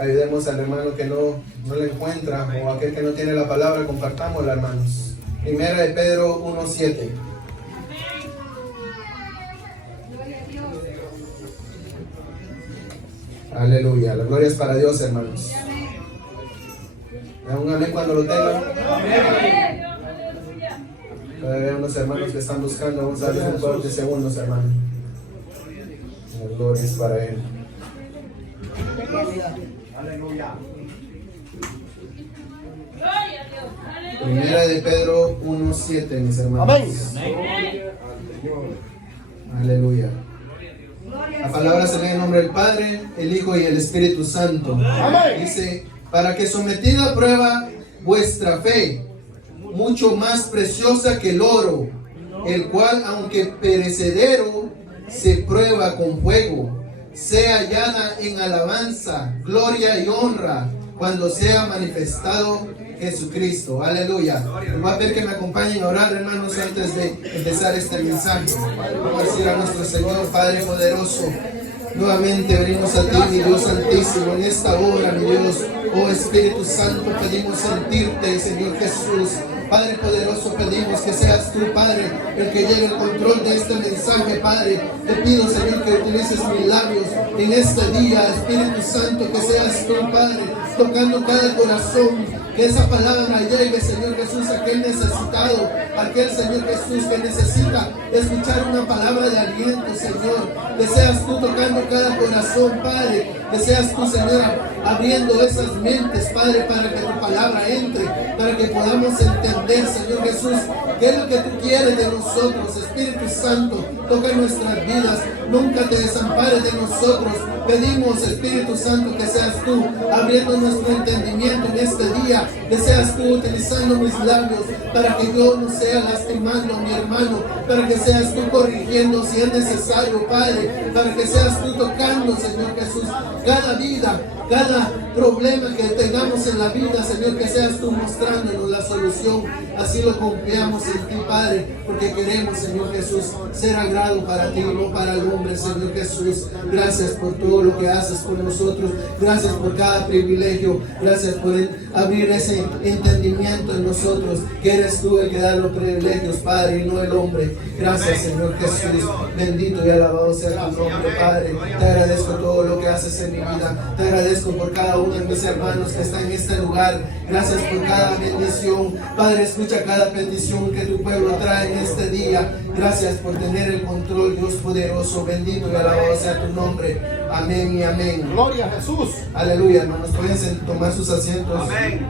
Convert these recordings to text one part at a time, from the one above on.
Ayudemos al hermano que no la encuentra, o aquel que no tiene la palabra, compartámosla, hermanos. Primera de Pedro 1:7. Aleluya, la gloria es para Dios, hermanos. Un amén cuando lo tengan. Todavía hay unos hermanos que están buscando. Vamos a darles un par de segundos, hermano. La gloria es para Él. Aleluya. Primera de Pedro 1:7, mis hermanos. Amén. Aleluya. La palabra se lee en nombre del Padre, el Hijo y el Espíritu Santo. Amén. Dice, para que sometida a prueba vuestra fe, mucho más preciosa que el oro, el cual, aunque perecedero, se prueba con fuego, sea hallada en alabanza, gloria y honra, cuando sea manifestado Jesucristo. Aleluya. Les voy a pedir que me acompañen a orar, hermanos, antes de empezar este mensaje. Vamos a decir a nuestro Señor, Padre poderoso, nuevamente venimos a ti, mi Dios santísimo, en esta hora, mi Dios. Oh Espíritu Santo, pedimos sentirte, Señor Jesús. Padre poderoso, pedimos que seas tú, Padre, el que lleve el control de este mensaje, Padre. Te pido, Señor, que utilices mis labios en este día, Espíritu Santo, que seas tú, Padre, tocando cada corazón. Que esa palabra llegue, Señor Jesús, a aquel necesitado, a aquel, Señor Jesús, que necesita escuchar una palabra de aliento, Señor. Que seas tú tocando cada corazón, Padre. Que seas tú, Señor, abriendo esas mentes, Padre, para que tu palabra entre, para que podamos entender, Señor Jesús, qué es lo que tú quieres de nosotros. Espíritu Santo, toca nuestras vidas, nunca te desampares de nosotros. Pedimos, Espíritu Santo, que seas tú abriendo nuestro entendimiento en este día, que seas tú utilizando mis labios para que yo no sea lastimando a mi hermano, para que seas tú corrigiendo si es necesario, Padre, para que seas tú tocando, Señor Jesús, cada vida, cada problema que tengamos en la vida, Señor, que seas tú mostrándonos la solución. Así lo confiamos en ti, Padre, porque queremos, Señor Jesús, ser agrado para ti, no para el hombre, Señor Jesús. Gracias por todo lo que haces por nosotros. Gracias por cada privilegio. Gracias por abrir ese entendimiento en nosotros, que eres tú el que da los privilegios, Padre, y no el hombre. Gracias, Señor Jesús. Bendito y alabado sea tu nombre, Padre. Te agradezco todo lo que haces en mi vida. Te agradezco por cada uno de mis hermanos que está en este lugar. Gracias por cada bendición. Padre, escucha cada petición que tu pueblo trae en este día. Gracias por tener el control, Dios poderoso. Bendito y alabado sea tu nombre. Amén y amén. Gloria a Jesús. Aleluya, hermanos. Pueden tomar sus asientos. Amén.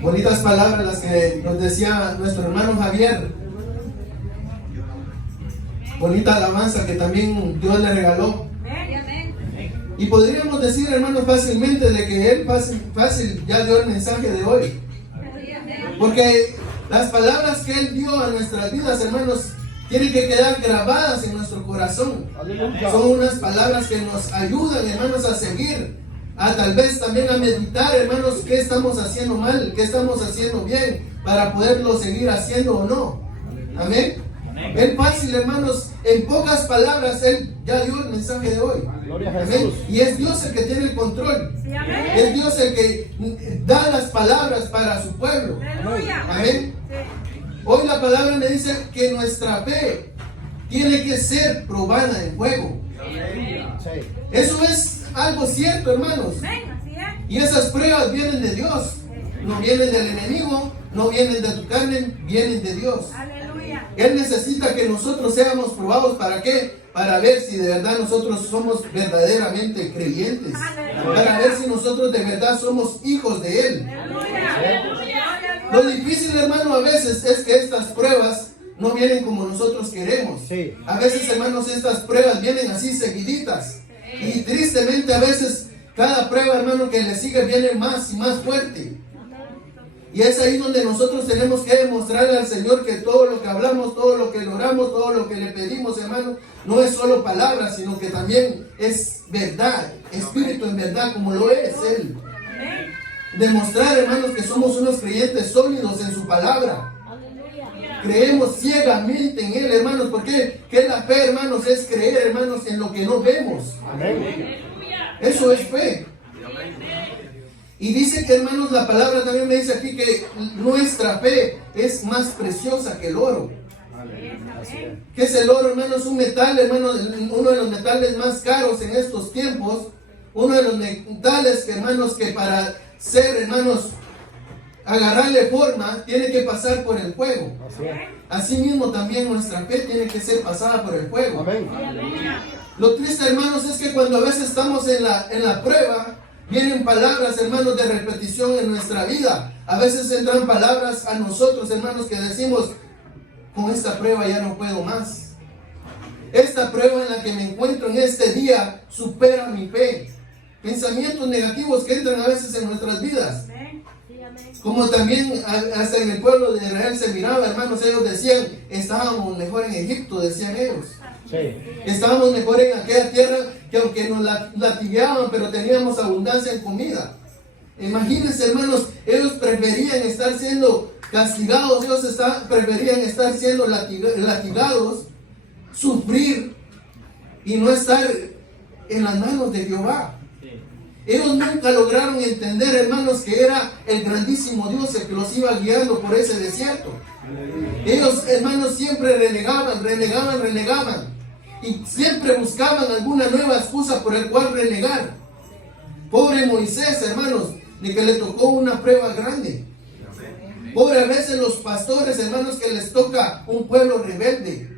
Bonitas palabras las que nos decía nuestro hermano Javier. Bonita alabanza que también Dios le regaló. Y podríamos decir, hermanos, fácilmente de que Él fácil ya dio el mensaje de hoy. Porque las palabras que Él dio a nuestras vidas, hermanos, tienen que quedar grabadas en nuestro corazón. Son unas palabras que nos ayudan, hermanos, a seguir, a tal vez también a meditar, hermanos, qué estamos haciendo mal, qué estamos haciendo bien, para poderlo seguir haciendo o no. Amén. Es fácil, hermanos, en pocas palabras Él ya dio el mensaje de hoy. Amén. Y es Dios el que tiene el control. Es Dios el que da las palabras para su pueblo. Amén. Hoy la palabra me dice que nuestra fe tiene que ser probada en fuego. Eso es algo cierto, hermanos. Y esas pruebas vienen de Dios. No vienen del enemigo, no vienen de tu carne, vienen de Dios. Él necesita que nosotros seamos probados. ¿Para qué? Para ver si de verdad nosotros somos verdaderamente creyentes. Para ver si nosotros de verdad somos hijos de Él. Lo difícil, hermano, a veces es que estas pruebas no vienen como nosotros queremos. A veces, hermanos, estas pruebas vienen así seguiditas. Y tristemente a veces cada prueba, hermano, que le sigue viene más y más fuerte. Y es ahí donde nosotros tenemos que demostrarle al Señor que todo lo que hablamos, todo lo que logramos, todo lo que le pedimos, hermano, no es solo palabras, sino que también es verdad, espíritu en verdad, como lo es Él. Demostrar, hermanos, que somos unos creyentes sólidos en su palabra. Creemos ciegamente en Él, hermanos, porque ¿qué es la fe, hermanos? Es creer, hermanos, en lo que no vemos. Eso es fe. Y dice que, hermanos, la palabra también me dice aquí que nuestra fe es más preciosa que el oro. ¿Qué es el oro, hermanos? Un metal, hermanos, uno de los metales más caros en estos tiempos. Uno de los metales, que, hermanos, que para ser, hermanos, agarrarle forma, tiene que pasar por el fuego. Asimismo, también nuestra fe tiene que ser pasada por el fuego. Amén. Lo triste, hermanos, es que cuando a veces estamos en la prueba, vienen palabras, hermanos, de repetición en nuestra vida. A veces entran palabras a nosotros, hermanos, que decimos: con esta prueba ya no puedo más. Esta prueba en la que me encuentro en este día supera mi fe. Pensamientos negativos que entran a veces en nuestras vidas. Como también hasta en el pueblo de Israel se miraba, hermanos, ellos decían: estábamos mejor en Egipto, decían ellos. Sí. Estábamos mejor en aquella tierra, que aunque nos latigueaban, pero teníamos abundancia en comida. Imagínense, hermanos, ellos preferían estar siendo castigados, ellos preferían estar siendo latigados, sufrir y no estar en las manos de Jehová. Ellos nunca lograron entender, hermanos, que era el grandísimo Dios el que los iba guiando por ese desierto. Ellos, hermanos, siempre renegaban. Y siempre buscaban alguna nueva excusa por el cual renegar. Pobre Moisés, hermanos, de que le tocó una prueba grande. Pobre a veces los pastores, hermanos, que les toca un pueblo rebelde.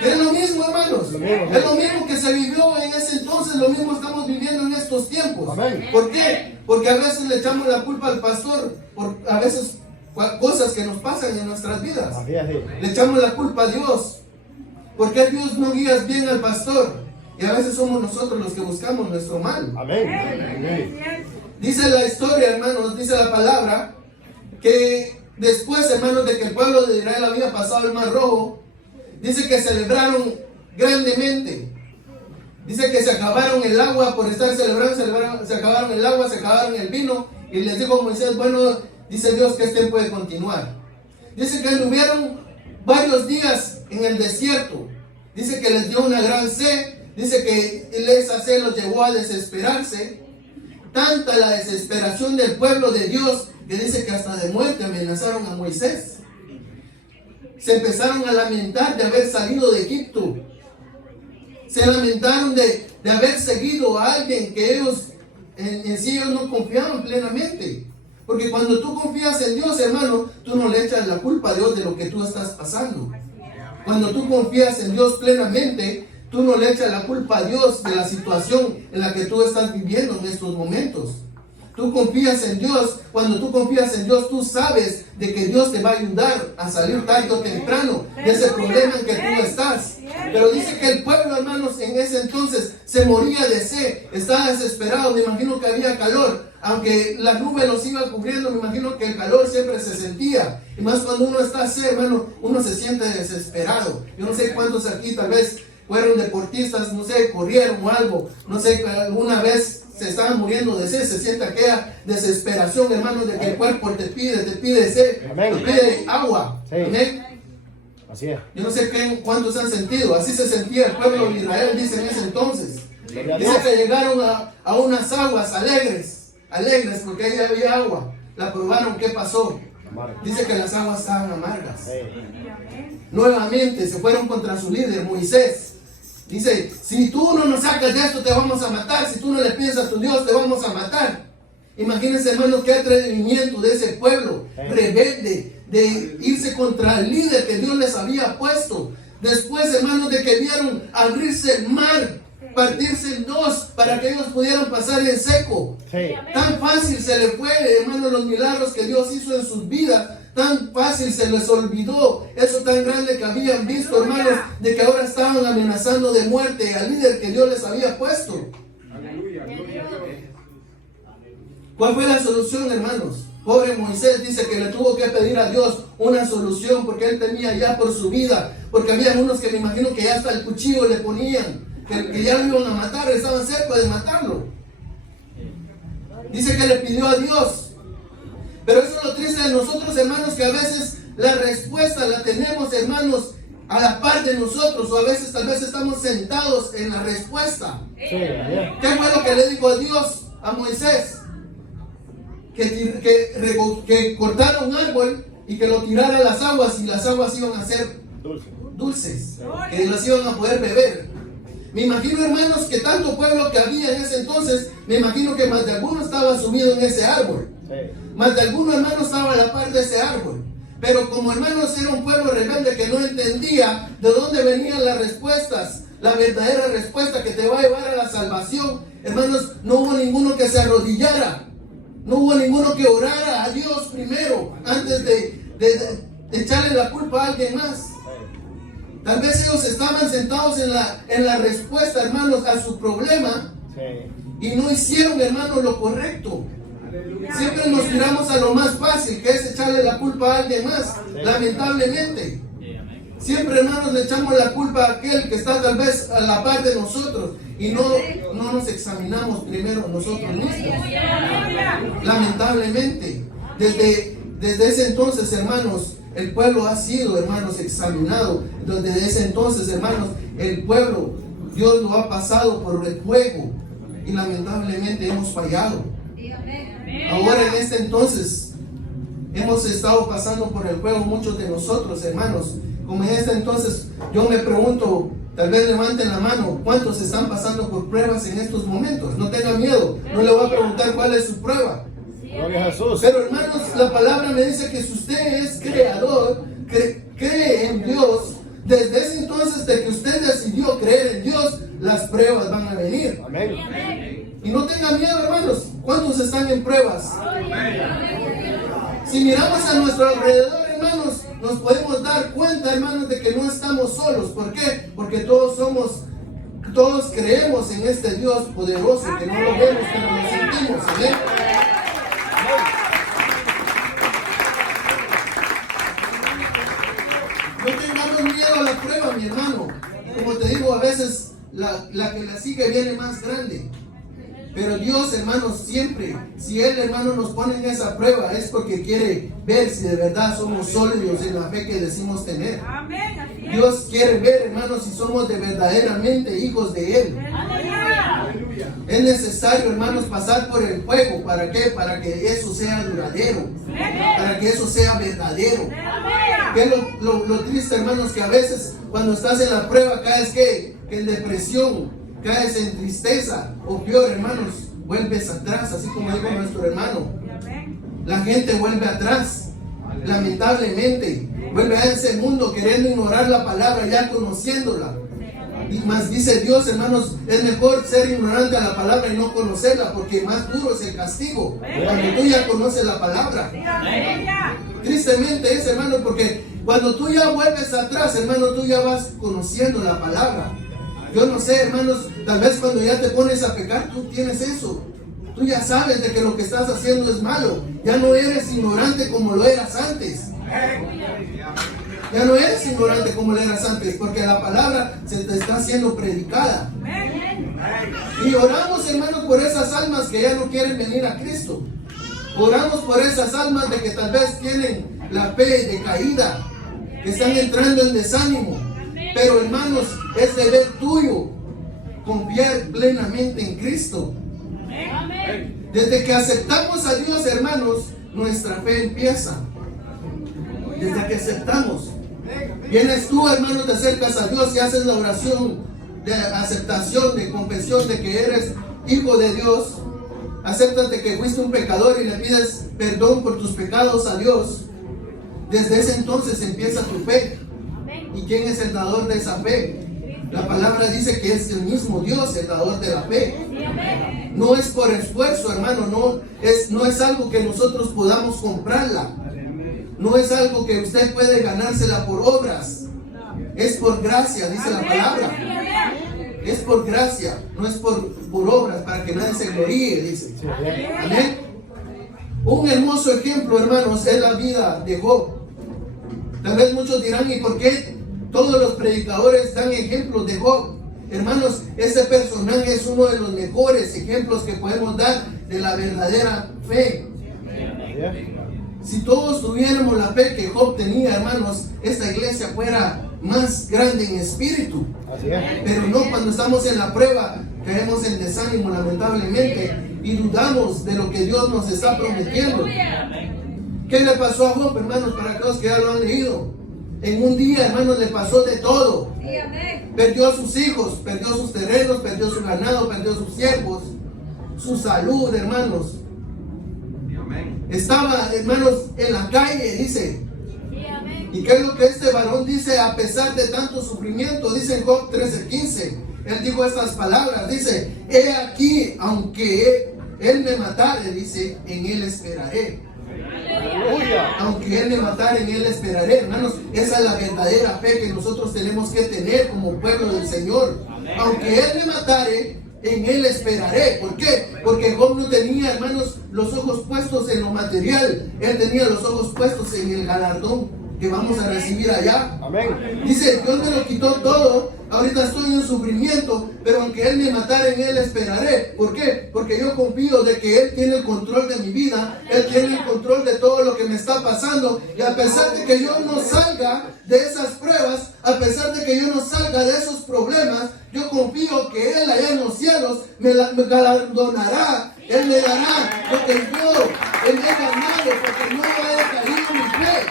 Que es lo mismo, hermanos. Es lo mismo que se vivió en ese entonces, lo mismo estamos viviendo en estos tiempos. Amén. ¿Por qué? Porque a veces le echamos la culpa al pastor por a veces cosas que nos pasan en nuestras vidas. Le echamos la culpa a Dios. ¿Por qué Dios no guía bien al pastor? Y a veces somos nosotros los que buscamos nuestro mal. Amén. Amén. Dice la historia, hermanos, dice la palabra, que después, hermanos, de que el pueblo de Israel había pasado el Mar Rojo, dice que celebraron grandemente. Dice que se acabaron el agua por estar celebrando, se acabaron el agua, se acabaron el vino. Y les dijo Moisés: bueno, dice Dios que este puede continuar. Dice que anduvieron varios días en el desierto. Dice que les dio una gran sed. Dice que esa sed los llevó a desesperarse. Tanta la desesperación del pueblo de Dios que dice que hasta de muerte amenazaron a Moisés. Se empezaron a lamentar de haber salido de Egipto. Se lamentaron de haber seguido a alguien que ellos en sí ellos no confiaban plenamente. Porque cuando tú confías en Dios, hermano, tú no le echas la culpa a Dios de lo que tú estás pasando. Cuando tú confías en Dios plenamente, tú no le echas la culpa a Dios de la situación en la que tú estás viviendo en estos momentos. Tú confías en Dios. Cuando tú confías en Dios, tú sabes de que Dios te va a ayudar a salir tarde o temprano de ese problema en que tú estás. Pero dice que el pueblo, hermanos, en ese entonces se moría de sed, estaba desesperado. Me imagino que había calor, aunque la nube los iba cubriendo. Me imagino que el calor siempre se sentía, y más cuando uno está así, hermano, uno se siente desesperado. Yo no sé cuántos aquí tal vez fueron deportistas, no sé, corrieron o algo, no sé, alguna vez se estaban muriendo de sed, se siente aquella desesperación, hermano, de que el cuerpo te pide sed, Amén. te pide agua. Sí. Amén. Así es. Yo no sé cuántos han sentido, así se sentía el pueblo de Israel, dice en ese entonces. Dice que llegaron a unas aguas alegres porque ahí había agua. La probaron, ¿qué pasó? Dice que las aguas estaban amargas. Nuevamente se fueron contra su líder, Moisés. Dice: si tú no nos sacas de esto, te vamos a matar. Si tú no le pides a tu Dios, te vamos a matar. Imagínense, hermanos, qué atrevimiento de ese pueblo rebelde de irse contra el líder que Dios les había puesto. Después, hermanos, de que vieron abrirse el mar, partirse en dos para que ellos pudieran pasar en seco. Sí. Tan fácil se le fue, hermanos, los milagros que Dios hizo en sus vidas. Tan fácil se les olvidó eso tan grande que habían visto, hermanos, de que ahora estaban amenazando de muerte al líder que Dios les había puesto. ¿Cuál fue la solución, hermanos? Pobre Moisés, dice que le tuvo que pedir a Dios una solución porque él temía ya por su vida. Porque había unos que me imagino que ya hasta el cuchillo le ponían, que ya lo iban a matar, estaban cerca de matarlo. Dice que le pidió a Dios. Pero eso es lo triste de nosotros, hermanos, que a veces la respuesta la tenemos, hermanos, a la par de nosotros, o a veces tal vez estamos sentados en la respuesta. Sí, amén. ¿Qué fue lo que le dijo Dios a Moisés? Que cortara un árbol y que lo tirara a las aguas, y las aguas iban a ser Dulce. dulces, que las iban a poder beber. Me imagino, hermanos, que tanto pueblo que había en ese entonces, me imagino que más de alguno estaba subido en ese árbol. Sí. Más de alguno, hermano, estaba a la par de ese árbol. Pero como, hermanos, era un pueblo rebelde que no entendía de dónde venían las respuestas, la verdadera respuesta que te va a llevar a la salvación, hermanos, no hubo ninguno que se arrodillara. No hubo ninguno que orara a Dios primero, antes de echarle la culpa a alguien más. Tal vez ellos estaban sentados en la respuesta, hermanos, a su problema, Sí. y no hicieron, hermanos, lo correcto. Siempre nos tiramos a lo más fácil, que es echarle la culpa a alguien más, lamentablemente. Siempre, hermanos, le echamos la culpa a aquel que está tal vez a la par de nosotros, y no nos examinamos primero nosotros mismos. Lamentablemente, desde ese entonces, hermanos, el pueblo ha sido, hermanos, examinado. Desde ese entonces, hermanos, el pueblo, Dios lo ha pasado por el fuego, y lamentablemente hemos fallado. Ahora, en este entonces, hemos estado pasando por el fuego muchos de nosotros, hermanos. Como en este entonces, yo me pregunto, tal vez levanten la mano, ¿cuántos están pasando por pruebas en estos momentos? No tengan miedo, no le voy a preguntar cuál es su prueba. Gloria a Jesús. Pero, hermanos, la palabra me dice que si usted es creador, cree en Dios, desde ese entonces de que usted decidió creer en Dios, las pruebas van a venir. Amén. Y no tengan miedo, hermanos. ¿Cuántos están en pruebas? Si miramos a nuestro alrededor, hermanos, nos podemos dar cuenta, hermanos, de que no estamos solos. ¿Por qué? Porque todos creemos en este Dios poderoso, que no lo vemos, pero lo sentimos. ¿Amén? No tengamos miedo a la prueba, mi hermano. Como te digo, a veces la que la sigue viene más grande. Pero Dios, hermanos, siempre, si Él, hermano, nos pone en esa prueba, es porque quiere ver si de verdad somos sólidos en la fe que decimos tener. Dios quiere ver, hermanos, si somos de verdaderamente hijos de Él. Es necesario, hermanos, pasar por el fuego. ¿Para qué? Para que eso sea duradero. Para que eso sea verdadero. ¿Qué es lo triste, hermanos? Que a veces cuando estás en la prueba caes que en depresión, caes en tristeza, o peor, hermanos, vuelves atrás, así como dijo nuestro hermano. La gente vuelve atrás, lamentablemente, vuelve a ese mundo queriendo ignorar la palabra, ya conociéndola. Y más dice Dios, hermanos, es mejor ser ignorante a la palabra y no conocerla, porque más duro es el castigo cuando tú ya conoces la palabra. Tristemente es, hermano, porque cuando tú ya vuelves atrás, hermano, tú ya vas conociendo la palabra. Yo no sé, hermanos, tal vez cuando ya te pones a pecar, tú tienes eso. Tú ya sabes de que lo que estás haciendo es malo. Ya no eres ignorante como lo eras antes. Ya no eres ignorante como lo eras antes, porque la palabra se te está siendo predicada. Y oramos, hermanos, por esas almas que ya no quieren venir a Cristo. Oramos por esas almas de que tal vez tienen la fe decaída, que están entrando en desánimo. Pero, hermanos, es deber tuyo confiar plenamente en Cristo. Desde que aceptamos a Dios, hermanos, nuestra fe empieza. Desde que aceptamos. Vienes tú, hermano, te acercas a Dios y haces la oración de aceptación, de confesión de que eres hijo de Dios. Aceptas de que fuiste un pecador y le pides perdón por tus pecados a Dios. Desde ese entonces empieza tu fe. ¿Y quién es el dador de esa fe? La palabra dice que es el mismo Dios, el dador de la fe. No es por esfuerzo, hermano, no es algo que nosotros podamos comprarla. No es algo que usted puede ganársela por obras. Es por gracia, dice la palabra. Es por gracia, no es por obras, para que nadie se gloríe, dice. Amén. Un hermoso ejemplo, hermanos, es la vida de Job. Tal vez muchos dirán, ¿y por qué todos los predicadores dan ejemplos de Job? Hermanos, ese personaje es uno de los mejores ejemplos que podemos dar de la verdadera fe. Si todos tuviéramos la fe que Job tenía, hermanos, esta iglesia fuera más grande en espíritu. Así es. Pero no cuando estamos en la prueba, caemos en desánimo lamentablemente y dudamos de lo que Dios nos está prometiendo. ¿Qué le pasó a Job, hermanos, para aquellos que ya lo han leído? En un día, hermanos, le pasó de todo. Perdió a sus hijos, perdió sus terrenos, perdió su ganado, perdió sus siervos, su salud, hermanos. Estaba, hermanos, en la calle, dice. ¿Y qué es lo que este varón dice? A pesar de tanto sufrimiento, dice en Job 13:15. Él dijo estas palabras, dice: he aquí, aunque él me matare, dice, en él esperaré. Aleluya. Aunque él me matare, en él esperaré. Hermanos, esa es la verdadera fe que nosotros tenemos que tener como pueblo del Señor. Aunque él me matare, en él esperaré. ¿Por qué? Porque Job no tenía, hermanos, los ojos puestos en lo material. Él tenía los ojos puestos en el galardón que vamos a recibir allá. Amén. Dice: Dios me lo quitó todo, ahorita estoy en sufrimiento, pero aunque Él me matara, en Él esperaré. ¿Por qué? Porque yo confío de que Él tiene el control de mi vida, Él tiene el control de todo lo que me está pasando, y a pesar de que yo no salga de esas pruebas, a pesar de que yo no salga de esos problemas, yo confío que Él allá en los cielos me galardonará, Él me dará lo que Él me ha ganado, porque no haya caído mi fe.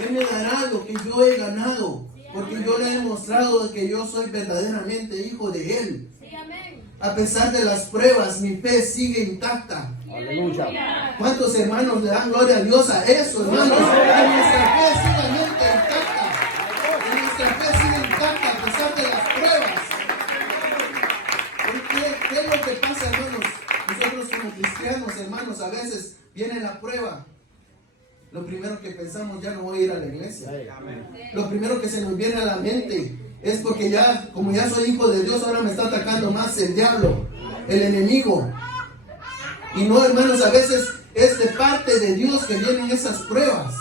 Él me dará lo que yo he ganado, porque yo le he demostrado de que yo soy verdaderamente hijo de Él. A pesar de las pruebas, mi fe sigue intacta. Aleluya. ¿Cuántos hermanos le dan gloria a Dios a eso, hermanos? Que nuestra fe siga intacta. Que nuestra fe siga intacta a pesar de las pruebas. ¿Qué es lo que pasa, hermanos? Nosotros como cristianos, hermanos, a veces viene la prueba. Lo primero que pensamos: ya no voy a ir a la iglesia. Lo primero que se nos viene a la mente es porque ya, como ya soy hijo de Dios, ahora me está atacando más el diablo, el enemigo. Y no, hermanos, a veces es de parte de Dios que vienen esas pruebas.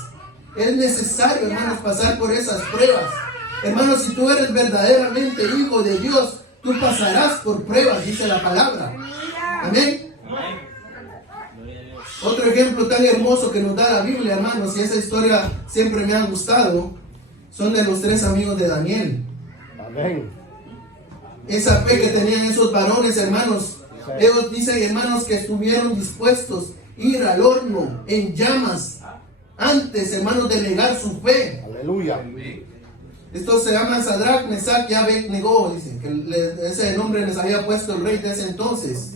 Es necesario, hermanos, pasar por esas pruebas. Hermanos, si tú eres verdaderamente hijo de Dios, tú pasarás por pruebas, dice la palabra. Amén. Otro ejemplo tan hermoso que nos da la Biblia, hermanos, y esa historia siempre me ha gustado, son de los 3 amigos de Daniel. Amén. Esa fe que tenían esos varones, hermanos, ellos dicen, hermanos, que estuvieron dispuestos a ir al horno en llamas antes, hermanos, de negar su fe. Aleluya. Estos se llaman Sadrach, Mesach y Abed-Nego, dicen que ese nombre les había puesto el rey de ese entonces.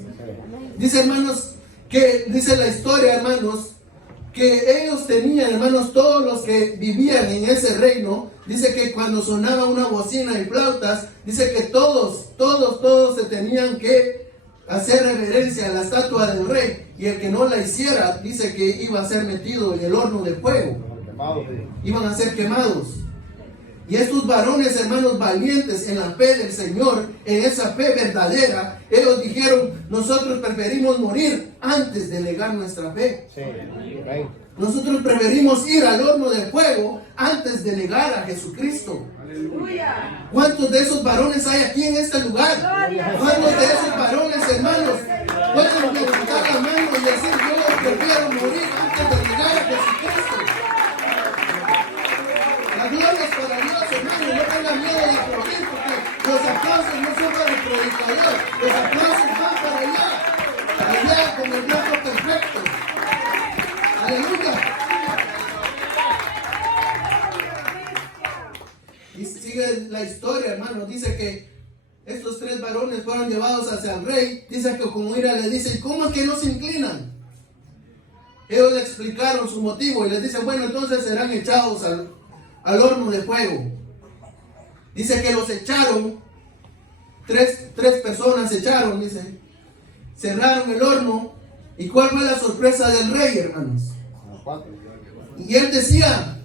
Dice, hermanos, que dice la historia, hermanos, que ellos tenían, hermanos, todos los que vivían en ese reino, dice que cuando sonaba una bocina y flautas, dice que todos se tenían que hacer reverencia a la estatua del rey, y el que no la hiciera, dice que iba a ser metido en el horno de fuego, iban a ser quemados. Y estos varones, hermanos, valientes en la fe del Señor, en esa fe verdadera, ellos dijeron: nosotros preferimos morir antes de negar nuestra fe. Sí. Nosotros preferimos ir al horno de fuego antes de negar a Jesucristo. Aleluya. ¿Cuántos de esos varones hay aquí en este lugar? ¿Cuántos de esos varones, hermanos, pueden levantar la mano y decir: yo prefiero morir antes de negar a Jesucristo? La gloria es para Dios, hermano. No tengan miedo de aplaudir, porque los aplausos no son para el predicador. Los aplausos van para allá con el blanco perfecto. Aleluya. Y sigue la historia, hermano. Dice que estos 3 varones fueron llevados hacia el rey. Dice que como ira le dice: ¿cómo es que no se inclinan? Ellos le explicaron su motivo y les dice: bueno, entonces serán echados al horno de fuego. Dice que los echaron, tres personas se echaron, dice, cerraron el horno. ¿Y cuál fue la sorpresa del rey, hermanos? Y él decía: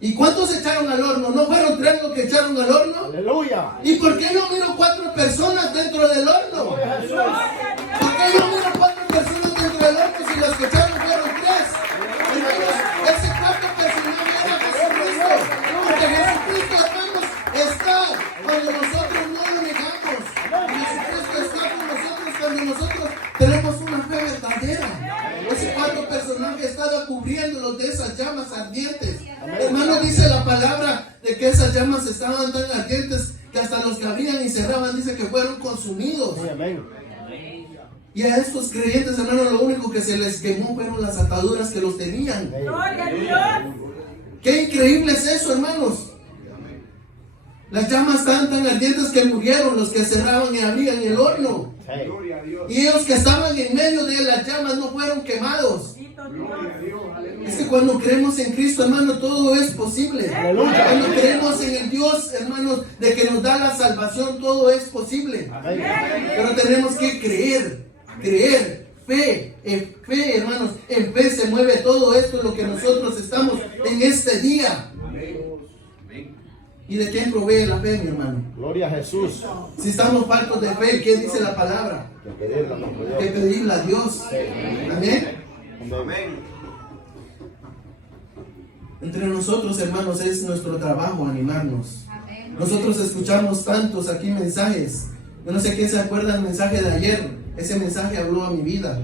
¿y cuántos se echaron al horno? ¿No fueron 3 los que echaron al horno? Aleluya. ¿Y por qué no miro 4 personas dentro del horno? ¿Por qué no miro 4 personas dentro del horno si los que echaron fueron 3? Hermanos, ese 4 personaje era Jesucristo. Porque Jesucristo, hermanos, está cuando nosotros no lo negamos. Jesucristo está con nosotros cuando nosotros tenemos una fe verdadera. Ese 4 personas personaje estaba cubriéndolos de esas llamas ardientes. Hermano, dice la palabra de que esas llamas estaban tan ardientes que hasta los que abrían y cerraban, dice que fueron consumidos. Amén. Y a estos creyentes, hermano, lo único que se les quemó fueron las ataduras que los tenían. Gloria a Dios. Qué increíble es eso, hermanos. Las llamas estaban tan ardientes que murieron los que cerraban y abrían el horno. Gloria a Dios. Y ellos que estaban en medio de las llamas no fueron quemados. Gloria a Dios. Aleluya. Es que cuando creemos en Cristo, hermano, todo es posible. Aleluya. Cuando creemos en el Dios, hermanos, de que nos da la salvación, todo es posible. Amén. Pero tenemos que creer, fe, en fe, hermanos, en fe se mueve todo esto, lo que nosotros estamos en este día. ¿Y de quién provee la fe, mi hermano? Gloria a Jesús. Si estamos faltos de fe, ¿qué dice la palabra? Que pedirla, no puedo. Que pedirla a Dios. Amén. Amén. Entre nosotros, hermanos, es nuestro trabajo animarnos. Nosotros escuchamos tantos aquí mensajes. Yo no sé quién se acuerda del mensaje de ayer. Ese mensaje habló a mi vida.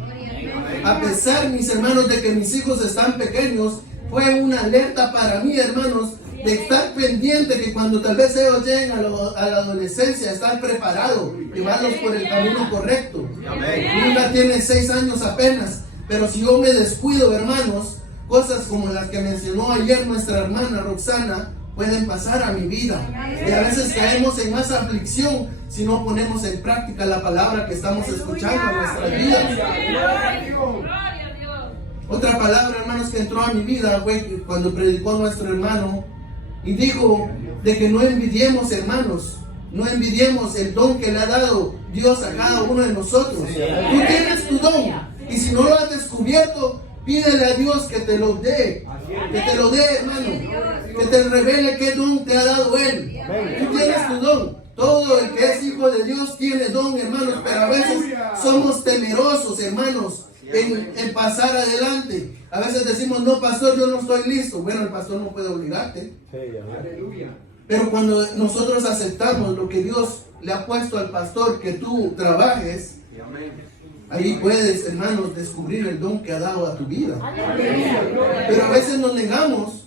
A pesar, mis hermanos, de que mis hijos están pequeños, fue una alerta para mí, hermanos, de estar pendiente que cuando tal vez ellos lleguen a la adolescencia, estar preparado, llevarlos por el camino correcto. Luna tiene 6 años apenas, pero si yo me descuido, hermanos, cosas como las que mencionó ayer nuestra hermana Roxana pueden pasar a mi vida. Y a veces caemos en más aflicción si no ponemos en práctica la palabra que estamos escuchando en nuestras vidas. Otra palabra, hermanos, que entró a mi vida fue cuando predicó nuestro hermano y dijo de que no envidiemos, hermanos, no envidiemos el don que le ha dado Dios a cada uno de nosotros. Tú tienes tu don y si no lo has descubierto, pídele a Dios que te lo dé, hermano, que te revele qué don te ha dado Él. Tú tienes tu don. Todo el que es hijo de Dios tiene don, hermanos, pero a veces somos temerosos, hermanos, en pasar adelante. A veces decimos, no, pastor, yo no estoy listo. Bueno, el pastor no puede obligarte. Aleluya. Pero cuando nosotros aceptamos lo que Dios le ha puesto al pastor, que tú trabajes, ahí puedes, hermanos, descubrir el don que ha dado a tu vida. Pero a veces nos negamos.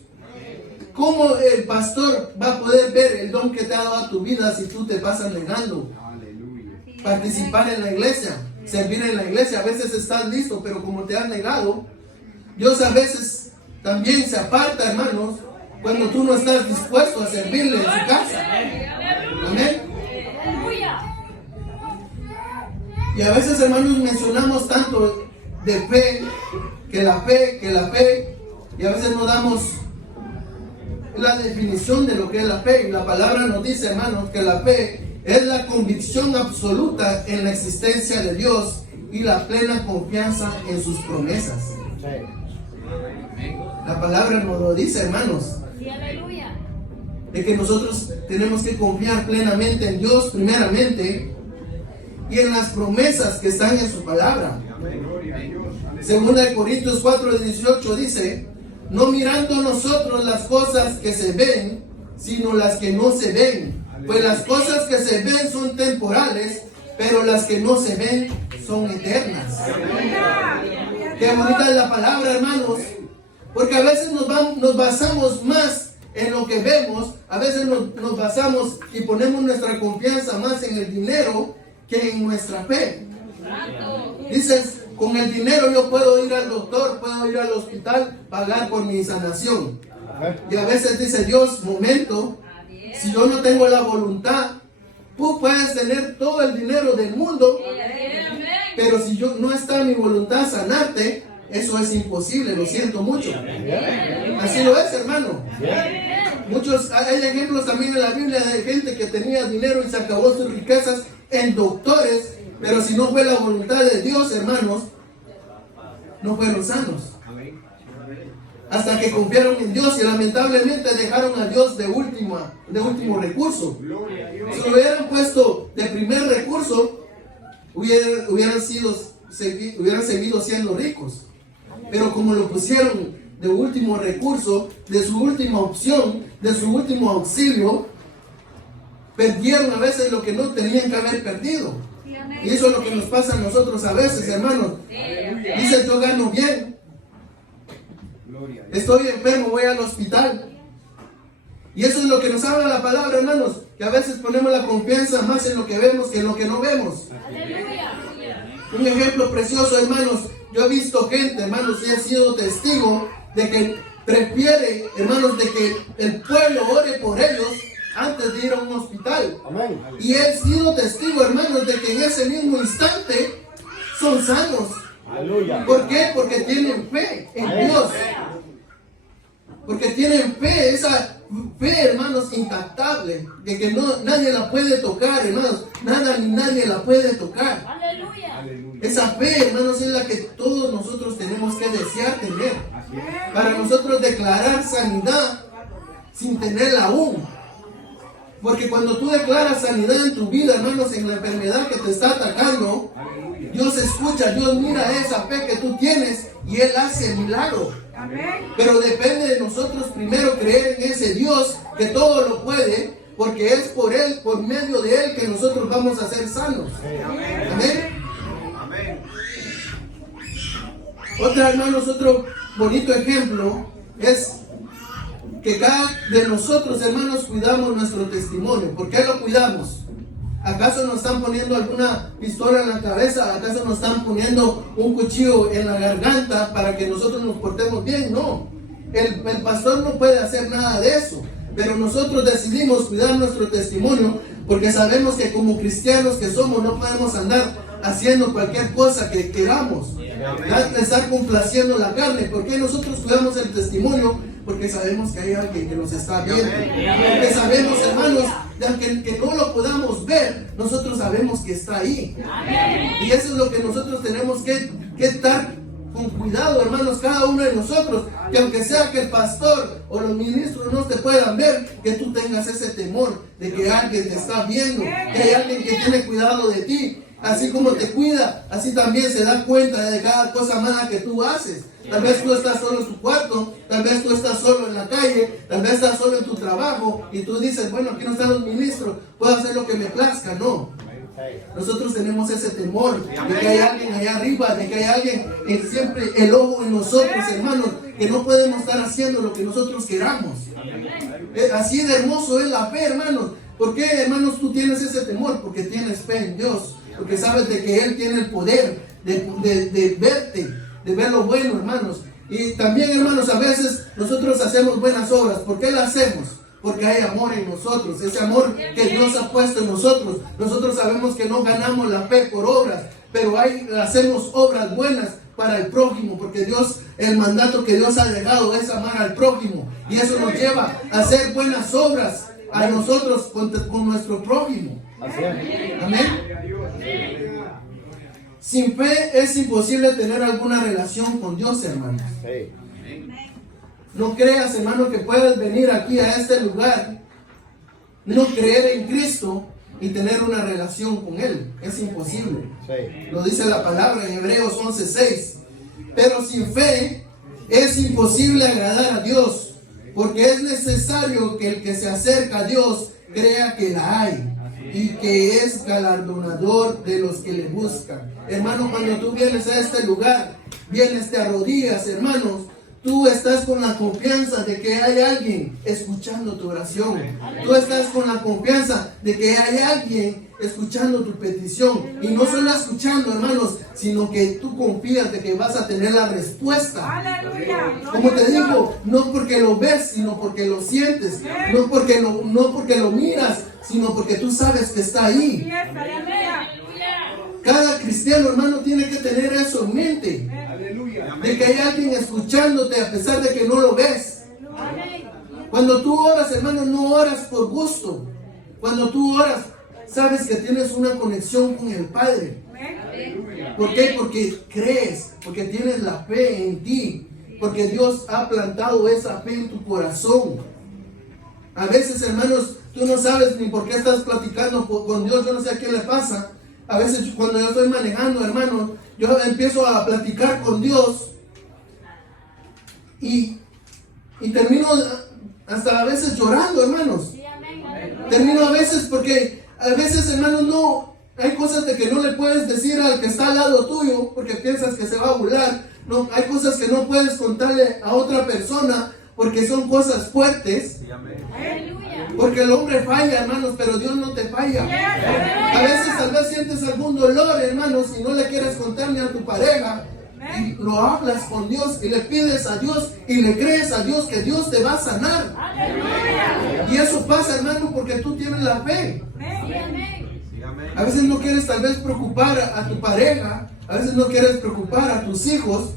¿Cómo el pastor va a poder ver el don que te ha dado a tu vida si tú te pasas negando? Aleluya. Participar en la iglesia, servir en la iglesia. A veces estás listo, pero como te has negado, Dios a veces también se aparta, hermanos, cuando tú no estás dispuesto a servirle en su casa. Amén. Y a veces, hermanos, mencionamos tanto de fe, que la fe, y a veces no damos la definición de lo que es la fe. Y la palabra nos dice, hermanos, que la fe es la convicción absoluta en la existencia de Dios y la plena confianza en sus promesas. La palabra nos lo dice, hermanos, de que nosotros tenemos que confiar plenamente en Dios primeramente y en las promesas que están en su palabra. Gloria a Dios. Segunda de Corintios 4:18 dice, no mirando nosotros las cosas que se ven, sino las que no se ven. Pues las cosas que se ven son temporales, pero las que no se ven son eternas. Qué bonita es la palabra, hermanos, porque a veces nos basamos más en lo que vemos, a veces nos basamos y ponemos nuestra confianza más en el dinero que en nuestra fe. Dices, con el dinero yo puedo ir al doctor, puedo ir al hospital, pagar por mi sanación. Y a veces dice Dios, momento, si yo no tengo la voluntad, tú puedes tener todo el dinero del mundo, pero si yo no está mi voluntad sanarte, eso es imposible, lo siento mucho. Así lo es, hermano. Hay ejemplos también en la Biblia de gente que tenía dinero y se acabó sus riquezas en doctores, pero si no fue la voluntad de Dios, hermanos, no fueron sanos. Hasta que confiaron en Dios y lamentablemente dejaron a Dios de último recurso. Si lo hubieran puesto de primer recurso, hubieran seguido siendo ricos. Pero como lo pusieron de último recurso, de su última opción, de su último auxilio, perdieron a veces lo que no tenían que haber perdido. Y eso es lo que nos pasa a nosotros a veces, hermanos. Dicen, yo gano bien, Gloria a Dios. Estoy enfermo, voy al hospital. Y eso es lo que nos habla la palabra, hermanos, que a veces ponemos la confianza más en lo que vemos que en lo que no vemos. Un ejemplo precioso, hermanos. Yo he visto gente, hermanos, y he sido testigo de que prefiere, hermanos, de que el pueblo ore por ellos antes de ir a un hospital. Amén. Y he sido testigo, hermanos, de que en ese mismo instante son sanos. Aleluya. ¿Por qué? Porque tienen fe en Dios. Porque tienen fe, esa fe, hermanos, intactable, de que no, nadie la puede tocar, hermanos. Nada ni nadie la puede tocar. Aleluya. Esa fe, hermanos, es la que todos nosotros tenemos que desear tener. Así es. Para nosotros declarar sanidad sin tenerla aún. Porque cuando tú declaras sanidad en tu vida, hermanos, en la enfermedad que te está atacando, Aleluya. Dios escucha, Dios mira esa fe que tú tienes y Él hace el milagro. Pero depende de nosotros primero creer en ese Dios que todo lo puede, porque es por Él, por medio de Él, que nosotros vamos a ser sanos. Amén. Amén. Otra, hermanos, otro bonito ejemplo es que cada de nosotros, hermanos, cuidamos nuestro testimonio. ¿Por qué lo cuidamos? ¿Acaso nos están poniendo alguna pistola en la cabeza? ¿Acaso nos están poniendo un cuchillo en la garganta para que nosotros nos portemos bien? No. El pastor no puede hacer nada de eso. Pero nosotros decidimos cuidar nuestro testimonio porque sabemos que como cristianos que somos no podemos andar haciendo cualquier cosa que queramos. Estar complaciendo la carne. ¿Por qué nosotros cuidamos el testimonio? Porque sabemos que hay alguien que nos está viendo. Porque sabemos, hermanos, de que no lo podamos ver, nosotros sabemos que está ahí. Y eso es lo que nosotros tenemos que estar con cuidado, hermanos, cada uno de nosotros. Que aunque sea que el pastor o los ministros no te puedan ver, que tú tengas ese temor de que alguien te está viendo, que hay alguien que tiene cuidado de ti. Así como te cuida, así también se da cuenta de cada cosa mala que tú haces. Tal vez tú estás solo en tu cuarto, tal vez tú estás solo en la calle, tal vez estás solo en tu trabajo y tú dices, bueno, aquí no están los ministros, puedo hacer lo que me plazca. No. Nosotros tenemos ese temor de que hay alguien allá arriba, de que hay alguien siempre el ojo en nosotros, hermanos, que no podemos estar haciendo lo que nosotros queramos. Así de hermoso es la fe, hermanos. ¿Por qué, hermanos, tú tienes ese temor? Porque tienes fe en Dios. Porque sabes de que Él tiene el poder de verte, de ver lo bueno, hermanos. Y también, hermanos, a veces nosotros hacemos buenas obras. ¿Por qué las hacemos? Porque hay amor en nosotros, ese amor que Dios ha puesto en nosotros. Nosotros sabemos que no ganamos la fe por obras, pero hacemos obras buenas para el prójimo, porque Dios, el mandato que Dios ha dejado es amar al prójimo. Y eso nos lleva a hacer buenas obras a nosotros con nuestro prójimo. Amén. Sin fe es imposible tener alguna relación con Dios, hermanos. No creas, hermano, que puedes venir aquí a este lugar, no creer en Cristo y tener una relación con Él. Es imposible. Lo dice la palabra en Hebreos 11:6. Pero sin fe es imposible agradar a Dios, porque es necesario que el que se acerca a Dios crea que la hay y que es galardonador de los que le buscan. Hermano, cuando tú vienes a este lugar, vienes, te arrodillas, hermanos, tú estás con la confianza de que hay alguien escuchando tu oración. Tú estás con la confianza de que hay alguien escuchando tu petición. Y no solo escuchando, hermanos, sino que tú confías de que vas a tener la respuesta. Como te digo, no porque lo ves, sino porque lo sientes. No porque lo miras, sino porque tú sabes que está ahí. Cada cristiano, hermano, tiene que tener eso en mente. De que hay alguien escuchándote a pesar de que no lo ves. Cuando tú oras, hermano, no oras por gusto. Cuando tú oras, sabes que tienes una conexión con el Padre. ¿Por qué? Porque crees, porque tienes la fe en ti, porque Dios ha plantado esa fe en tu corazón. A veces, hermanos, tú no sabes ni por qué estás platicando con Dios. Yo no sé a quién le pasa. A veces cuando yo estoy manejando, hermano, yo empiezo a platicar con Dios y termino hasta a veces llorando, hermanos. Termino a veces porque a veces, hermanos, Hay cosas de que no le puedes decir al que está al lado tuyo porque piensas que se va a burlar. No, hay cosas que no puedes contarle a otra persona porque son cosas fuertes. Sí, amén. Porque el hombre falla, hermanos, pero Dios no te falla. A veces tal vez sientes algún dolor, hermanos, y no le quieres contar ni a tu pareja. Y lo hablas con Dios y le pides a Dios y le crees a Dios que Dios te va a sanar. Y eso pasa, hermano, porque tú tienes la fe. Sí, amén. A veces no quieres tal vez preocupar a tu pareja, a veces no quieres preocupar a tus hijos,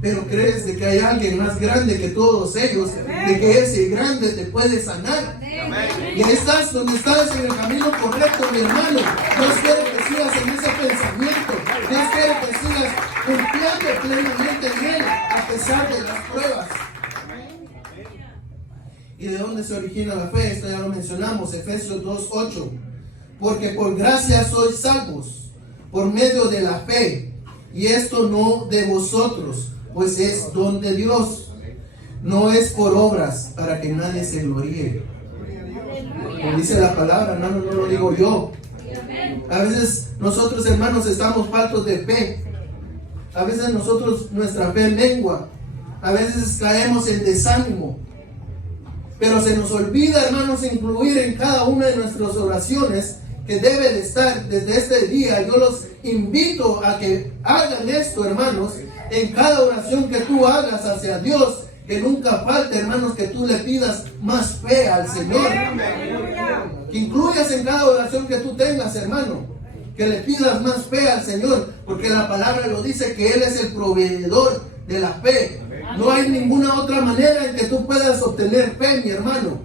pero crees de que hay alguien más grande que todos ellos, de que ese grande te puede sanar. Y ahí estás donde estás, en el camino correcto, mi hermano. Dios quiere que sigas en ese pensamiento. Dios quiere que sigas confiando plenamente en Él a pesar de las pruebas. ¿Y de dónde se origina la fe? Esto ya lo mencionamos, Efesios 2:8. Porque por gracia sois salvos, por medio de la fe. Y esto no de vosotros, pues es don de Dios. No es por obras, para que nadie se gloríe. Como dice la palabra, hermano, no lo digo yo. A veces nosotros, hermanos, estamos faltos de fe. A veces nuestra fe mengua. A veces caemos en desánimo. Pero se nos olvida, hermanos, incluir en cada una de nuestras oraciones que debe de estar desde este día. Yo los invito a que hagan esto, hermanos, en cada oración que tú hagas hacia Dios. Que nunca falte, hermanos, que tú le pidas más fe al Señor. Que incluyas en cada oración que tú tengas, hermano, que le pidas más fe al Señor, porque la palabra lo dice que Él es el proveedor de la fe. No hay ninguna otra manera en que tú puedas obtener fe, mi hermano.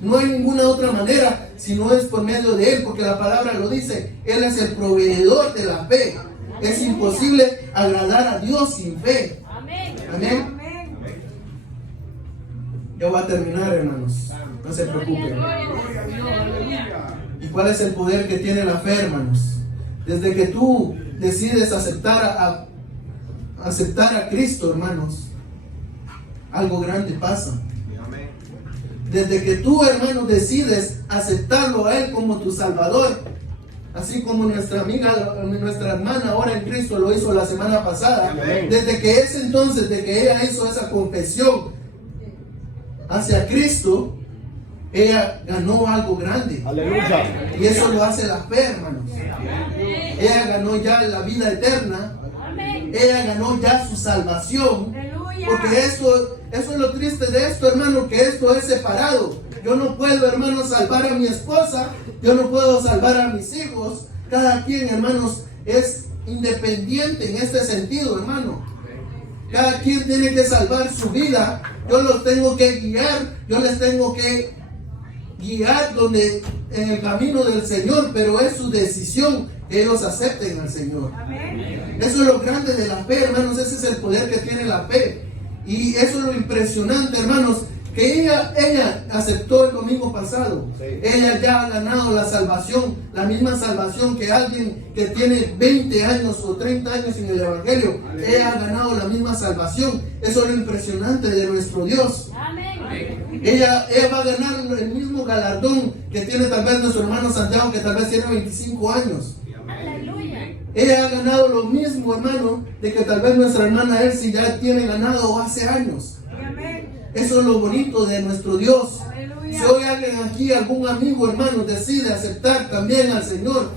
No hay ninguna otra manera si no es por medio de Él, porque la palabra lo dice, Él es el proveedor de la fe. Es imposible agradar a Dios sin fe. Amén. Ya voy a terminar, hermanos. No se preocupen. ¿Y cuál es el poder que tiene la fe, hermanos? Desde que tú decides aceptar a Cristo, hermanos, algo grande pasa. Desde que tú, hermano, decides aceptarlo a Él como tu Salvador, así como nuestra hermana ahora en Cristo lo hizo la semana pasada. Desde que ese entonces, de que ella hizo esa confesión hacia Cristo, ella ganó algo grande. Aleluya. Y eso lo hace la fe, hermanos. Ella ganó ya la vida eterna. Ella ganó ya su salvación. Porque eso es lo triste de esto, hermano, que esto es separado. Yo no puedo, hermano, salvar a mi esposa. Yo no puedo salvar a mis hijos. Cada quien, hermanos, es independiente en este sentido, hermano. Cada quien tiene que salvar su vida. Yo los tengo que guiar. Yo les tengo que guiar en el camino del Señor, pero es su decisión que ellos acepten al Señor. Eso es lo grande de la fe, hermanos. Ese es el poder que tiene la fe. Y eso es lo impresionante, hermanos, que ella aceptó el domingo pasado. Ella ya ha ganado la salvación, la misma salvación que alguien que tiene 20 años o 30 años en el Evangelio. Ella ha ganado la misma salvación. Eso es lo impresionante de nuestro Dios. Ella va a ganar el mismo galardón que tiene tal vez nuestro hermano Santiago, que tal vez tiene 25 años. Ella ha ganado lo mismo, hermano, de que tal vez nuestra hermana Elsie ya tiene ganado hace años. Eso es lo bonito de nuestro Dios. Si hoy alguien aquí, algún amigo, hermano, decide aceptar también al Señor,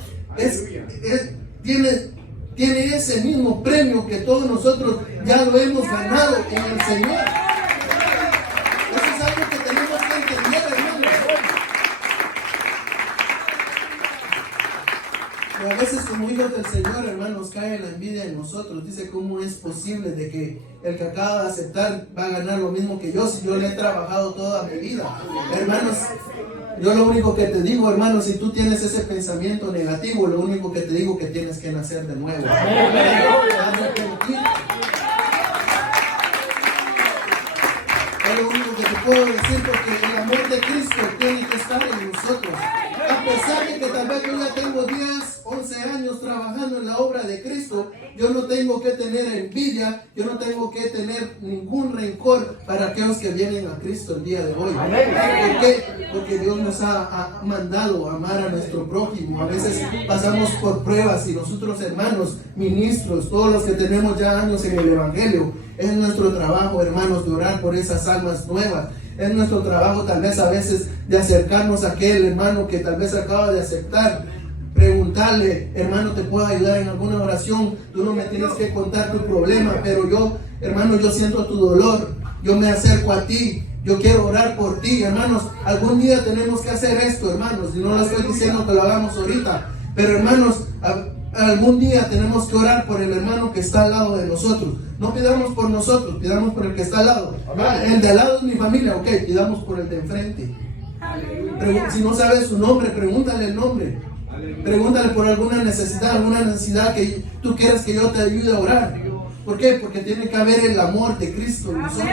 tiene ese mismo premio que todos nosotros ya lo hemos ganado en el Señor. Eso es algo que tenemos que entender, hermano. Pero a veces como hijos del Señor, hermanos, cae la envidia en nosotros. Dice, ¿cómo es posible de que el que acaba de aceptar va a ganar lo mismo que yo si yo le he trabajado toda mi vida? Hermanos, yo lo único que te digo, hermanos, si tú tienes ese pensamiento negativo, lo único que te digo que tienes que nacer de nuevo. Es lo único que te puedo decir, porque el amor de Cristo tiene que estar en nosotros. A pesar de que tal vez yo ya tengo 10, 11 años trabajando en la obra de Cristo, Cristo, yo no tengo que tener envidia, yo no tengo que tener ningún rencor para aquellos que vienen a Cristo el día de hoy. ¿Por qué? Porque Dios nos ha mandado a amar a nuestro prójimo. A veces pasamos por pruebas y nosotros, hermanos, ministros, todos los que tenemos ya años en el Evangelio, es nuestro trabajo, hermanos, de orar por esas almas nuevas. Es nuestro trabajo tal vez a veces de acercarnos a aquel hermano que tal vez acaba de aceptar, preguntarle, hermano, ¿te puedo ayudar en alguna oración? Tú no me tienes que contar tu problema, pero yo, hermano, yo siento tu dolor, yo me acerco a ti, yo quiero orar por ti, hermanos. Algún día tenemos que hacer esto, hermanos, y no lo estoy diciendo que lo hagamos ahorita, pero hermanos, algún día tenemos que orar por el hermano que está al lado de nosotros. No pidamos por nosotros, pidamos por el que está al lado. El de al lado es mi familia, ok, pidamos por el de enfrente. Si no sabes su nombre, pregúntale el nombre. Pregúntale por alguna necesidad que tú quieras que yo te ayude a orar. ¿Por qué? Porque tiene que haber el amor de Cristo en nosotros.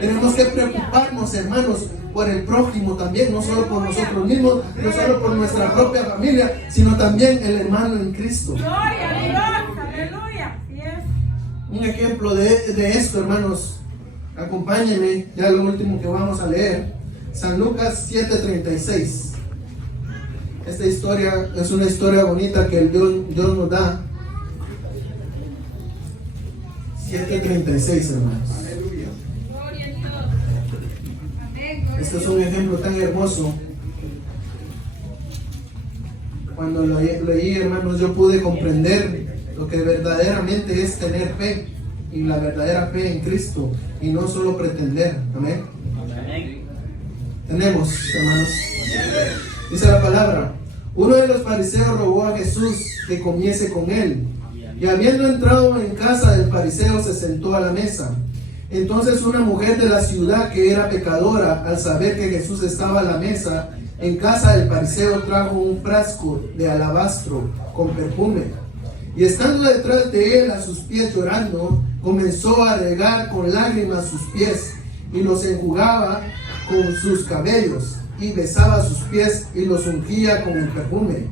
Tenemos que preocuparnos, hermanos, por el prójimo también, no solo por nosotros mismos, no solo por nuestra propia familia, sino también el hermano en Cristo. Gloria a Dios, aleluya. Un ejemplo de esto, hermanos, acompáñenme, ya lo último que vamos a leer, San Lucas 7:36. Esta historia es una historia bonita que Dios nos da. 7:36, hermanos. Aleluya. Gloria a Dios. Este es un ejemplo tan hermoso. Cuando lo leí, hermanos, yo pude comprender lo que verdaderamente es tener fe, y la verdadera fe en Cristo, y no solo pretender. Amén. Tenemos, hermanos. Dice la palabra: uno de los fariseos rogó a Jesús que comiese con él. Y habiendo entrado en casa del fariseo, se sentó a la mesa. Entonces una mujer de la ciudad, que era pecadora, al saber que Jesús estaba a la mesa en casa del fariseo, trajo un frasco de alabastro con perfume. Y estando detrás de él, a sus pies llorando, comenzó a regar con lágrimas sus pies, y los enjugaba con sus cabellos, y besaba sus pies y los ungía con el perfume.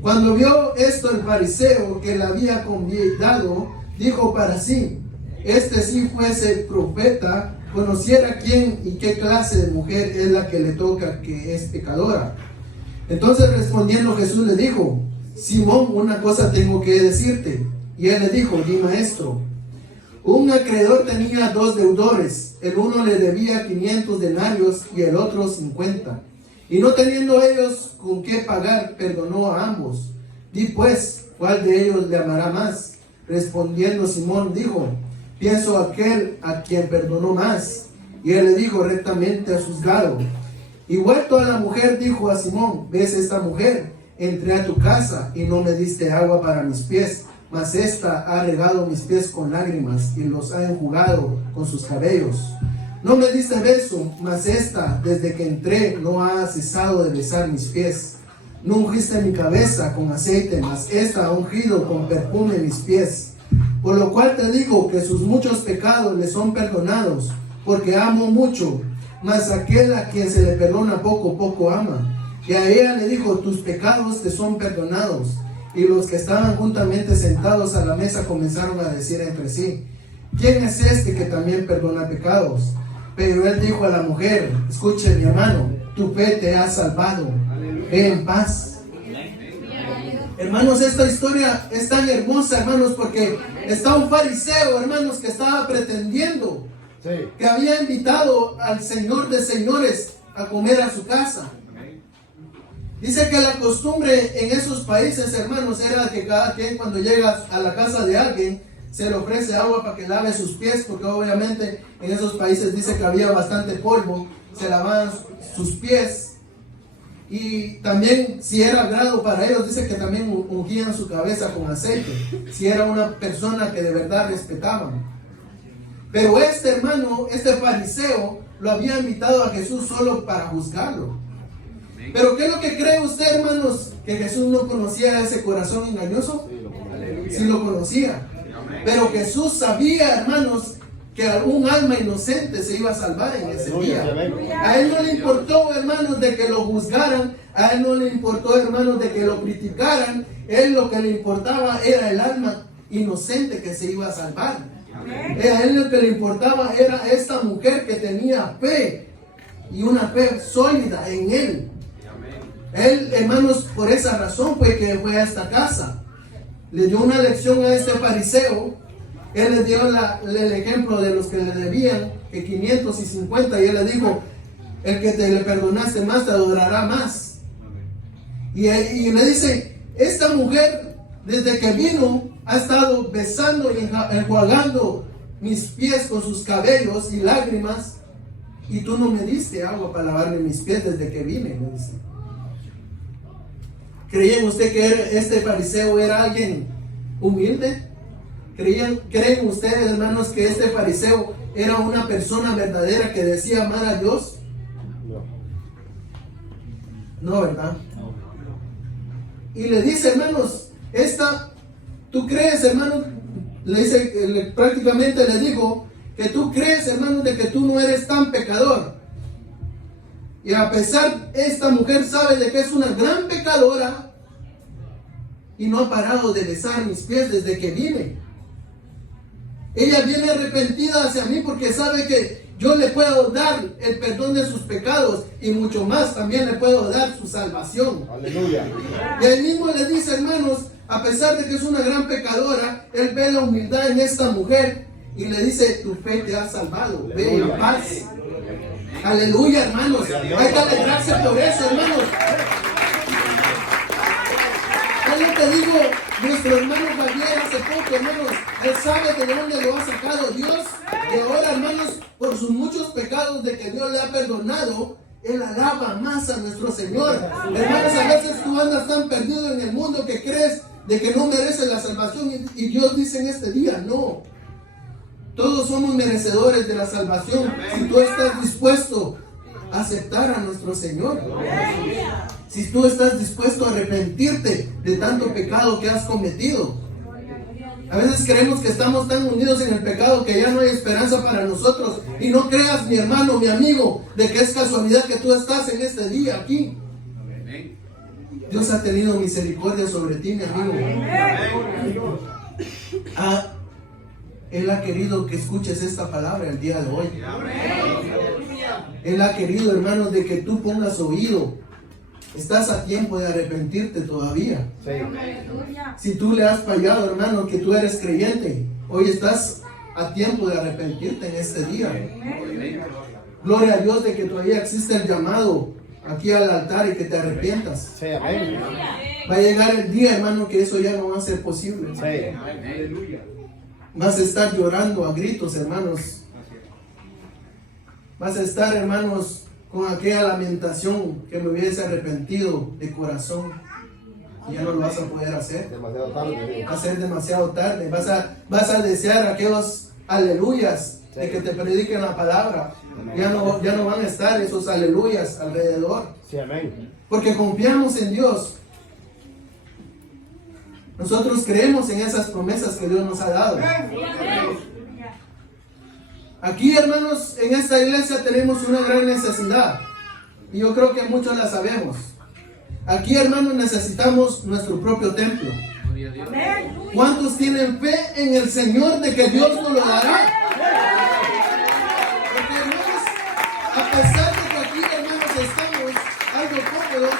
Cuando vio esto el fariseo que le había convidado, dijo para sí: este si fuese profeta, conociera quién y qué clase de mujer es la que le toca, que es pecadora. Entonces respondiendo Jesús le dijo: Simón, una cosa tengo que decirte. Y él le dijo: di, maestro. Un acreedor tenía 2 deudores, el uno le debía 500 denarios y el otro 50. Y no teniendo ellos con qué pagar, perdonó a ambos. Di pues, ¿cuál de ellos le amará más? Respondiendo Simón dijo: pienso aquel a quien perdonó más. Y él le dijo: rectamente has juzgado. Y vuelto a la mujer, dijo a Simón: ves esta mujer, entré a tu casa y no me diste agua para mis pies, mas esta ha regado mis pies con lágrimas y los ha enjugado con sus cabellos. No me diste beso, mas esta, desde que entré, no ha cesado de besar mis pies. No ungiste mi cabeza con aceite, mas esta ha ungido con perfume mis pies. Por lo cual te digo que sus muchos pecados le son perdonados, porque amo mucho. Mas aquel a quien se le perdona poco, poco ama. Y a ella le dijo: tus pecados te son perdonados. Y los que estaban juntamente sentados a la mesa comenzaron a decir entre sí: ¿quién es este que también perdona pecados? Pero él dijo a la mujer: escuche, mi hermano, tu fe te ha salvado. Ve en paz. Hermanos, esta historia es tan hermosa, hermanos, porque está un fariseo, hermanos, que estaba pretendiendo, que había invitado al Señor de señores a comer a su casa. Dice que la costumbre en esos países, hermanos, era que cada quien, cuando llega a la casa de alguien, se le ofrece agua para que lave sus pies, porque obviamente en esos países dice que había bastante polvo, se lavaban sus pies. Y también, si era agrado para ellos, dice que también ungían su cabeza con aceite, si era una persona que de verdad respetaban. Pero este hermano, este fariseo, lo había invitado a Jesús solo para juzgarlo. Pero ¿qué es lo que cree usted, hermanos? ¿Que Jesús no conocía ese corazón engañoso? Sí lo conocía. Pero Jesús sabía, hermanos, que un alma inocente se iba a salvar en ese día. A él no le importó, hermanos, de que lo juzgaran. A él no le importó, hermanos, de que lo criticaran. Él lo que le importaba era el alma inocente que se iba a salvar. A él lo que le importaba era esta mujer que tenía fe y una fe sólida en él. Él, hermanos, por esa razón fue que fue a esta casa. Le dio una lección a este fariseo. Él le dio el ejemplo de los que le debían, que 550, y él le dijo, el que te le perdonaste más te adorará más. Y le dice, esta mujer desde que vino ha estado besando y enjuagando mis pies con sus cabellos y lágrimas, y tú no me diste agua para lavarme mis pies desde que vine, me dice. ¿Creían usted que este fariseo era alguien humilde? ¿Creen ustedes, hermanos, que este fariseo era una persona verdadera que decía amar a Dios? No, ¿verdad? Y le dice, hermanos, tú crees, hermanos, le dice, prácticamente le dijo, que tú crees, hermanos, de que tú no eres tan pecador. Y a pesar, esta mujer sabe de que es una gran pecadora y no ha parado de besar mis pies desde que vine. Ella viene arrepentida hacia mí porque sabe que yo le puedo dar el perdón de sus pecados y mucho más, también le puedo dar su salvación. Aleluya. Y él mismo le dice, hermanos, a pesar de que es una gran pecadora, él ve la humildad en esta mujer y le dice, tu fe te ha salvado, ve en paz. Aleluya, hermanos. Hay que alegrarse por eso, hermanos. Es lo que digo, nuestro hermano Javier hace poco, hermanos, él sabe de dónde lo ha sacado Dios. Y ahora, hermanos, por sus muchos pecados de que Dios le ha perdonado, él alaba más a nuestro Señor. Hermanos, a veces tú andas tan perdido en el mundo que crees de que no mereces la salvación. Y Dios dice en este día, no. Todos somos merecedores de la salvación. Si tú estás dispuesto a aceptar a nuestro Señor. Si tú estás dispuesto a arrepentirte de tanto pecado que has cometido. A veces creemos que estamos tan unidos en el pecado que ya no hay esperanza para nosotros. Y no creas, mi hermano, mi amigo, de que es casualidad que tú estás en este día aquí. Dios ha tenido misericordia sobre ti, mi amigo. Él ha querido que escuches esta palabra el día de hoy. Él ha querido, hermanos, de que tú pongas oído. Estás a tiempo de arrepentirte todavía. Si tú le has fallado, hermano, que tú eres creyente, hoy estás a tiempo de arrepentirte en este día. Gloria a Dios de que todavía existe el llamado aquí al altar y que te arrepientas. Va a llegar el día, hermano, que eso ya no va a ser posible. Vas a estar llorando a gritos, hermanos. Vas a estar, hermanos, con aquella lamentación que me hubiese arrepentido de corazón. Y ya no lo vas a poder hacer. Va a ser demasiado tarde. Vas a desear aquellos aleluyas de que te prediquen la palabra. Ya no van a estar esos aleluyas alrededor. Porque confiamos en Dios. Nosotros creemos en esas promesas que Dios nos ha dado. Aquí, hermanos, en esta iglesia tenemos una gran necesidad. Y yo creo que muchos la sabemos. Aquí, hermanos, necesitamos nuestro propio templo. ¿Cuántos tienen fe en el Señor de que Dios nos lo dará? Porque, hermanos, a pesar de que aquí, hermanos, estamos algo cómodos,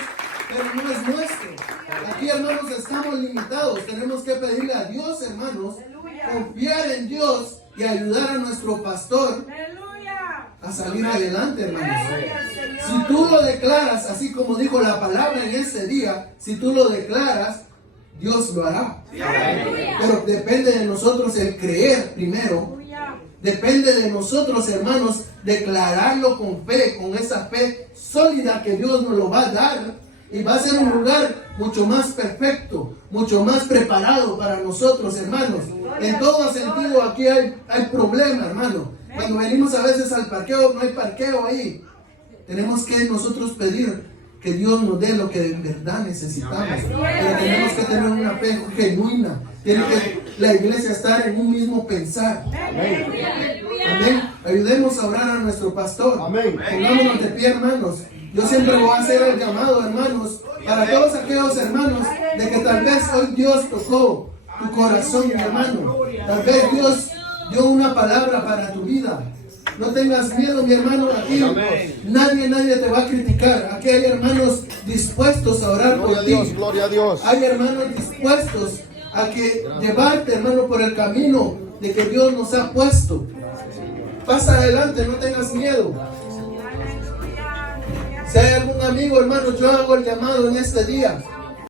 pero no es nuestro. Aquí, hermanos, estamos limitados. Tenemos que pedirle a Dios, hermanos, confiar en Dios y ayudar a nuestro pastor a salir adelante, hermanos. Si tú lo declaras, así como dijo la palabra en ese día, si tú lo declaras, Dios lo hará. Pero depende de nosotros el creer primero. Depende de nosotros, hermanos, declararlo con fe, con esa fe sólida que Dios nos lo va a dar. Y va a ser un lugar mucho más perfecto, mucho más preparado para nosotros, hermanos. En todo sentido, aquí hay problema, hermano. Cuando venimos a veces al parqueo, no hay parqueo ahí. Tenemos que nosotros pedir que Dios nos dé lo que en verdad necesitamos. Pero tenemos que tener una fe genuina. Tiene que la iglesia estar en un mismo pensar. Amén. Ayudemos a orar a nuestro pastor. Pongámonos de pie, hermanos. Yo siempre voy a hacer el llamado, hermanos, para todos aquellos hermanos, de que tal vez hoy Dios tocó tu corazón, mi hermano. Tal vez Dios dio una palabra para tu vida. No tengas miedo, mi hermano. Aquí nadie te va a criticar. Aquí hay hermanos dispuestos a orar Gloria a por Dios, ti. gloria a Dios. Hay hermanos dispuestos a que llevarte, hermano, por el camino de que Dios nos ha puesto. Pasa adelante, no tengas miedo. Si hay algún amigo, hermano, yo hago el llamado en este día.